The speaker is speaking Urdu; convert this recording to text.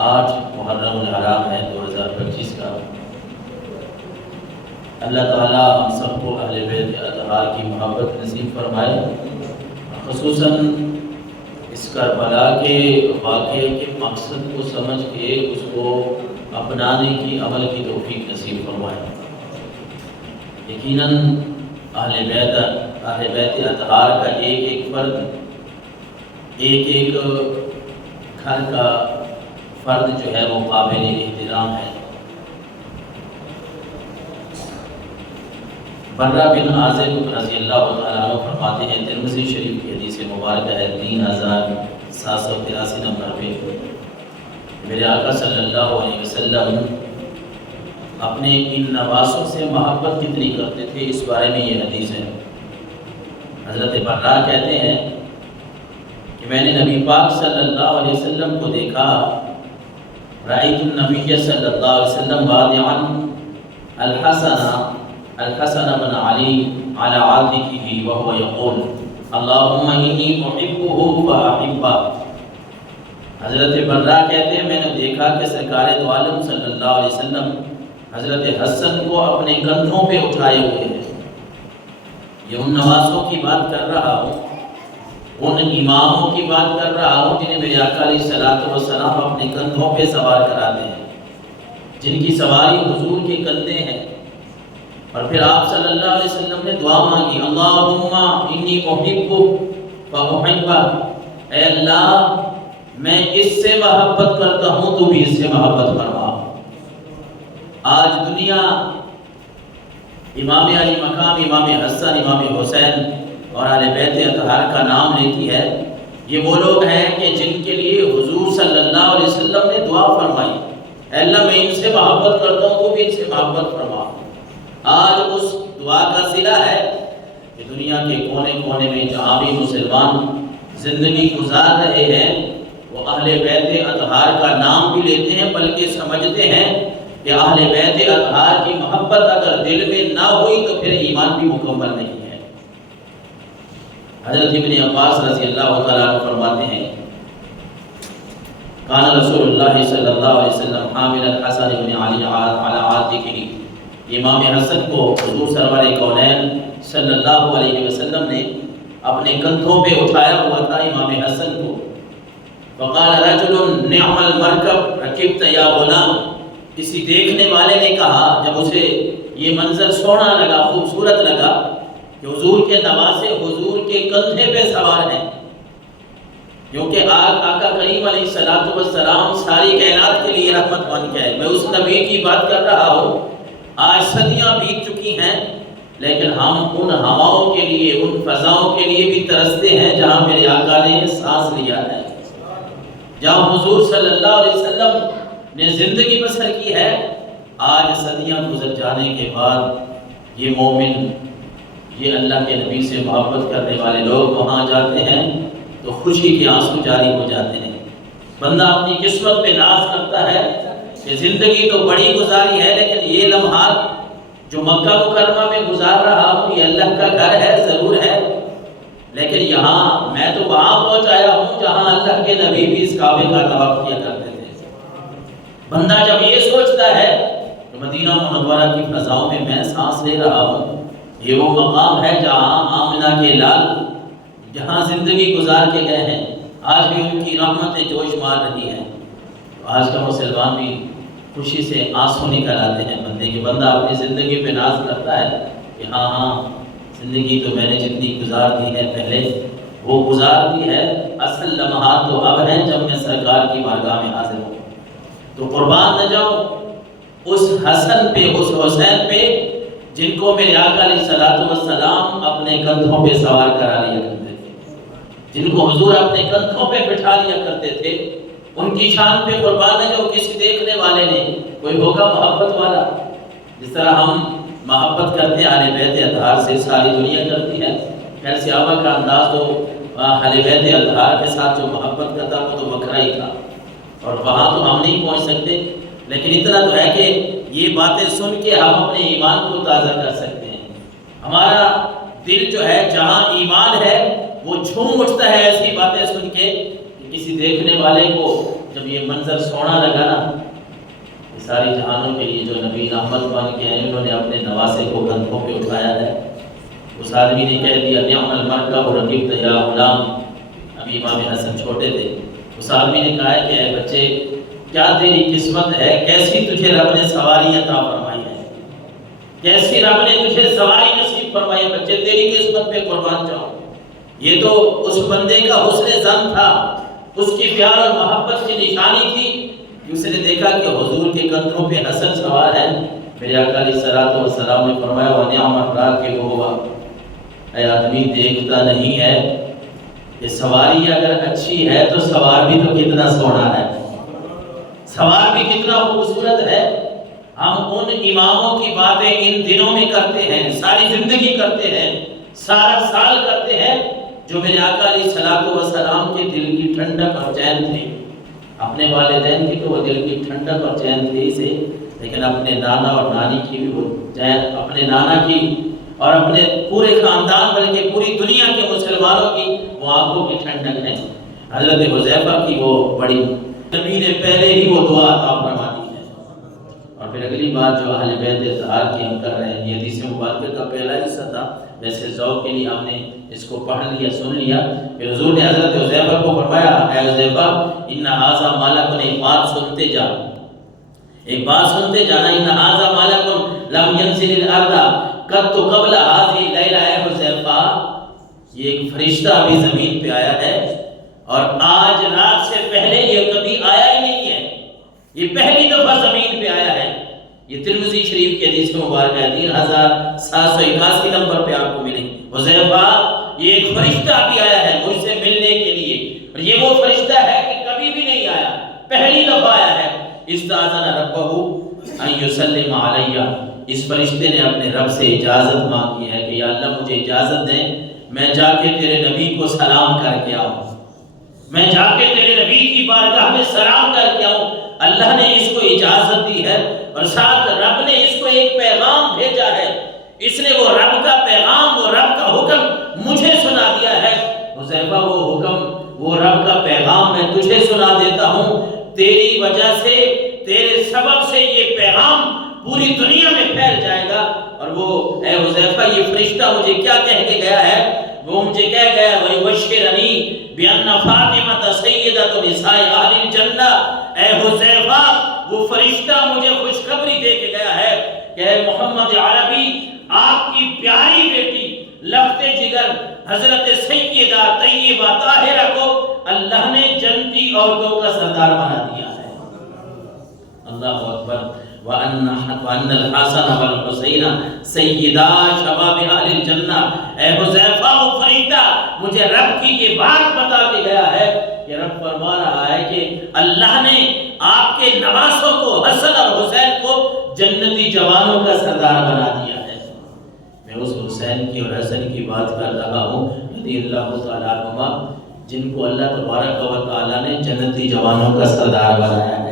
آج محرم الحرام ہے 2025 کا۔ اللہ تعالیٰ ہم سب کو اہل بیت اطہار کی محبت نصیب فرمائے، خصوصاً اس کربلا کے واقعے کے مقصد کو سمجھ کے اس کو اپنانے کی عمل کی توفیق نصیب فرمائے۔ یقیناً اہل بیت اطہار کا ایک ایک فرد، ایک ایک گھر کا فرد جو ہے وہ قابل احترام ہے۔ برہ بن عازب رضی اللہ تعالیٰ عنہ فرماتے ہیں، ترمذی شریف کی حدیث مبارکہ ہے 3783 نمبر پہ، میرے آقا صلی اللہ علیہ وسلم اپنے ان نواسوں سے محبت کتنی کرتے تھے، اس بارے میں یہ حدیث ہے۔ حضرت برہ کہتے ہیں کہ میں نے نبی پاک صلی اللہ علیہ وسلم کو دیکھا، رأیت النبی صلی اللہ علیہ وسلم واضعا الحسن بن علی علی عاتقہ وهو یقول اللہم انی احبہ فاحبہ۔ حضرت برہ کہتے ہیں میں نے دیکھا کہ سرکار دو عالم صلی اللہ علیہ وسلم حضرت حسن کو اپنے کندھوں پہ اٹھائے ہوئے ہیں۔ یہ ان نواسوں کی بات کر رہا ہوں، ان اماموں کی بات کر رہا ہوں جنہیں میرے آقا علیہ الصلوۃ والسلام اپنے کندھوں پہ سوار کراتے ہیں، جن کی سواری حضور کے کندھے ہیں۔ اور پھر آپ صلی اللہ علیہ وسلم نے دعا مانگی، اللہم انی احبہ فاحبہ، اے اللہ میں اس سے محبت کرتا ہوں تو بھی اس سے محبت فرما۔ آج دنیا امام علی مقام، امام حسن، امام حسین اور اہل بیت اطہار کا نام لیتی ہے۔ یہ وہ لوگ ہیں کہ جن کے لیے حضور صلی اللہ علیہ وسلم نے دعا فرمائی، اے اللہ میں ان سے محبت کرتا ہوں تو بھی ان سے محبت فرما۔ آج اس دعا کا صلہ ہے کہ دنیا کے کونے کونے میں جہاں بھی مسلمان زندگی گزار رہے ہیں وہ اہل بیت اطہار کا نام بھی لیتے ہیں، بلکہ سمجھتے ہیں کہ اہل بیت اطہار کی محبت اگر دل میں نہ ہوئی تو پھر ایمان بھی مکمل نہیں ہے۔ حضرت ابن عباس رضی اللہ تعالیٰ عنہ فرماتے ہیں، کان رسول اللہ صلی اللہ علیہ وسلم حامل الحسن بن علی علی عاتقہ، امام حسن کو حضور سرور کونین صلی اللہ علیہ وسلم نے اپنے کندھوں پہ اٹھایا ہوا تھا امام حسن کو۔ فقال رجل نعم المرکب رکبت یا غلام، کسی دیکھنے والے نے کہا جب اسے یہ منظر سونا لگا، خوبصورت لگا کہ حضور کے نواسے حضور کے کندھے پہ سوار ہیں، کیونکہ آقا کریم علیہ الصلوۃ والسلام ساری کائنات کے لیے رحمت بن کے آئے۔ میں اس نبی کی بات کر رہا ہوں، آج صدیاں بیت چکی ہیں لیکن ہم ان ہواؤں کے لیے، ان فضاؤں کے لیے بھی ترستے ہیں جہاں میرے آقا نے سانس لیا ہے، جہاں حضور صلی اللہ علیہ وسلم نے زندگی بسر کی ہے۔ آج صدیاں گزر جانے کے بعد یہ مومن، یہ اللہ کے نبی سے محبت کرنے والے لوگ وہاں جاتے ہیں تو خوشی کے آنسو جاری ہو جاتے ہیں۔ بندہ اپنی قسمت پہ ناز کرتا ہے کہ زندگی تو بڑی گزاری ہے لیکن یہ لمحات جو مکہ مکرمہ میں گزار رہا ہوں یہ اللہ کا گھر ہے، ضرور ہے، لیکن یہاں میں تو وہاں پہنچ آیا ہوں جہاں اللہ کے نبی بھی اس کعبے کا طواف کیا کرتے تھے۔ بندہ جب یہ سوچتا ہے کہ مدینہ منورہ کی فضاؤں میں میں سانس لے رہا ہوں، یہ وہ مقام ہے جہاں آمنہ کے لال جہاں زندگی گزار کے گئے ہیں، آج بھی ان کی رحمتیں جوش مار رہی ہیں۔ آج کا مسلمان بھی خوشی سے آنسو نکل آتے ہیں بندے کے، بندہ اپنی زندگی پہ ناز کرتا ہے کہ ہاں زندگی تو میں نے جتنی گزار دی ہے پہلے وہ گزار دی ہے، اصل لمحات تو اب ہیں جب میں سرکار کی بارگاہ میں حاضر ہوں۔ تو قربان نہ جاؤ اس حسن پہ، اس حسین پہ جن کو میرے آقا علیہ الصلوۃ والسلام اپنے کندھوں پہ سوار کرا لیا کرتے تھے، جن کو حضور اپنے کندھوں پہ بٹھا لیا کرتے تھے، ان کی شان پہ قربان نہ جاؤ۔ کسی دیکھنے والے نے کوئی ہوگا محبت والا، جس طرح ہم محبت کرتے ہیں اہل بیت اطہار سے، ساری دنیا کرتی ہے۔ خیر صحابہ کا انداز تو اہل بیت اطہار کے ساتھ جو محبت کا تھا وہ تو بکھرا ہی تھا، اور وہاں تو ہم نہیں پہنچ سکتے، لیکن اتنا تو ہے کہ یہ باتیں سن کے ہم اپنے ایمان کو تازہ کر سکتے ہیں۔ ہمارا دل جو ہے جہاں ایمان ہے وہ جھوم اٹھتا ہے ایسی باتیں سن کے کہ کسی دیکھنے والے کو جب یہ منظر سونا لگا نا، یہ ساری جہانوں کے لیے جو نبی رحمت بن کے ہیں، انہوں نے اپنے نواسے کو کندھوں پہ اٹھایا ہے۔ اس آدمی نے کہہ دیا نعم المرکب رکبت یا غلام، ابھی امام حسن چھوٹے تھے، اس آدمی نے کہا ہے کہ اے بچے، کیا تیری قسمت ہے، کیسی تجھے رب نے سواری عطا فرمائی ہے، کیسی رب نے تجھے سواری نصیب فرمائی ہے، بچے تیری قسمت پہ قربان جاؤں۔ یہ تو اس بندے کا حسن ظن تھا، اس کی پیار اور محبت کی نشانی تھی کہ اس نے دیکھا کہ حضور کے کندھوں پہ حسن سوار ہے۔ میرے آقا علیہ الصلوۃ والسلام نے فرمایا وَنِعْمَ الرَّاكِبُ، اے آدمی دیکھتا نہیں ہے کہ سواری اگر اچھی ہے تو سوار بھی تو کتنا سونا ہے، سوار بھی کتنا خوبصورت ہے۔ ہم ان اماموں کی باتیں ان دنوں میں کرتے ہیں، ساری زندگی کرتے ہیں، سارا سال کرتے ہیں، جو میرے آقا علیہ الصلوۃ والسلام کے دل کی ٹھنڈک اور چین تھے۔ اپنے والدین کی تو وہ دل کی ٹھنڈک اور چین تھی اسے، لیکن اپنے نانا اور نانی کی بھی وہ چین، اپنے نانا کی اور اپنے پورے خاندان بلکہ پوری دنیا کے مسلمانوں کی وہ آنکھوں کی ٹھنڈک ہے۔ حضرت حذیفہ کی وہ بڑی نبی نے پہلے ہی وہ دعا عطا فرما دی ہے۔ اور پھر اگلی بات جو اہل بیت اطہار کی ہم کر رہے ہیں، یہ حدیث مبارکہ کا پہلا حصہ تھا، ویسے ذوق کے لیے ہم نے اس کو پڑھ لیا، سن لیا۔ پھر حضور نے حضرت حذیفہ کو فرمایا اے حذیفہ ان ھذا مالک، ایک بات سنتے جا، ایک بات سنتے جانا، ان ھذا مالک لم ينزل الارض قط قبل هذه الليلہ، اے حذیفہ یہ ایک فرشتہ ابھی زمین پہ آیا ہے اور آج رات سے پہلے یہ کبھی آیا ہی نہیں ہے، یہ پہلی دفعہ زمین پہ آیا ہے۔ یہ ترمذی شریف کی حدیث مبارکہ ہے، 3781 نمبر پہ آپ کو ملے گی۔ حذیفہ یہ ایک فرشتہ بھی آیا ہے مجھ سے ملنے کے لیے، اور یہ وہ فرشتہ ہے کہ کبھی بھی نہیں آیا، پہلی دفعہ آیا ہے۔ استاذن ربہ ان یسلم علی، اس فرشتے نے اپنے رب سے اجازت مانگی ہے کہ یا اللہ مجھے اجازت دیں میں جا کے تیرے نبی کو سلام کر کے آؤں، میں جا کے تیرے نبی کی بارگاہ میں سلام کر کے آؤں۔ اللہ نے اس کو اجازت دی ہے اور ساتھ رب نے اس کو ایک پیغام بھیجا ہے، اس نے وہ رب کا پیغام، وہ رب کا حکم مجھے سنا دیا ہے۔ حذیفہ وہ حکم، وہ رب کا پیغام میں تجھے سنا دیتا ہوں، تیری وجہ سے، تیرے سبب سے یہ پیغام پوری دنیا میں پھیل جائے گا۔ اور وہ اے حذیفہ یہ فرشتہ مجھے کیا کہہ کے گیا ہے، وہ مجھے کہہ گیا ہے وَيُبَشِّرَنِي بِأَنَّ فَاطِمَةَ سَيِّدَةُ نِسَاءِ أَهْلِ الْجَنَّةِ، اے حذیفہ وہ فرشتہ مجھے خوشخبری دے کے گیا ہے کہ اے محمد عربی آپ کی پیاری بیٹی لفظ جگر حضرت سیدہ طیبہ طاہرہ کو اللہ نے جنتی عورتوں کا سردار بنا دیا ہے۔ اللہ اکبر۔ وَأَنَّ الْحَسَنَ وَالْحُسَيْنَ سَيِّدَا شَبَابِ أَهْلِ الْجَنَّةِ، اے حذیفہ وہ فرشتہ مجھے رب کی یہ بات بتا کے گیا ہے کہ رب فرما رہا ہے کہ اللہ نے آپ کے نواسوں کو، حسن اور حسین کو جنتی جوانوں کا سردار بنا دیا ہے۔ میں اس حسین کی اور حسن کی بات کر رہا ہوں رضی اللہ تعالیٰ عنہما، جن کو اللہ تبارک و تعالیٰ نے جنتی جوانوں کا سردار بنایا ہے۔